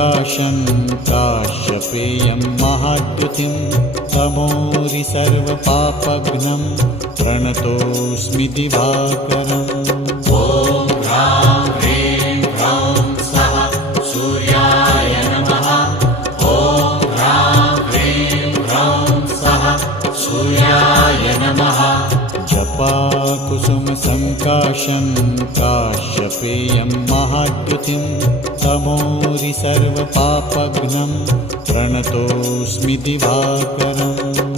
सङ्काशं काश्यपेयं महाद्युतिं तमोरि सर्वपापघ्नं प्रणतोऽस्मि दिवाकरम्। ॐ ह्रां ह्रीं ह्रौं स्वः सूर्याय नमः। ॐ ह्रां ह्रीं ह्रौं स्वः सूर्याय नमः। जपाकुसुमसङ्काशं काश्यपेयं महाद्युतिं तमोरि सर्वपापघ्नं प्रणतोऽस्मि दिवाकरम्।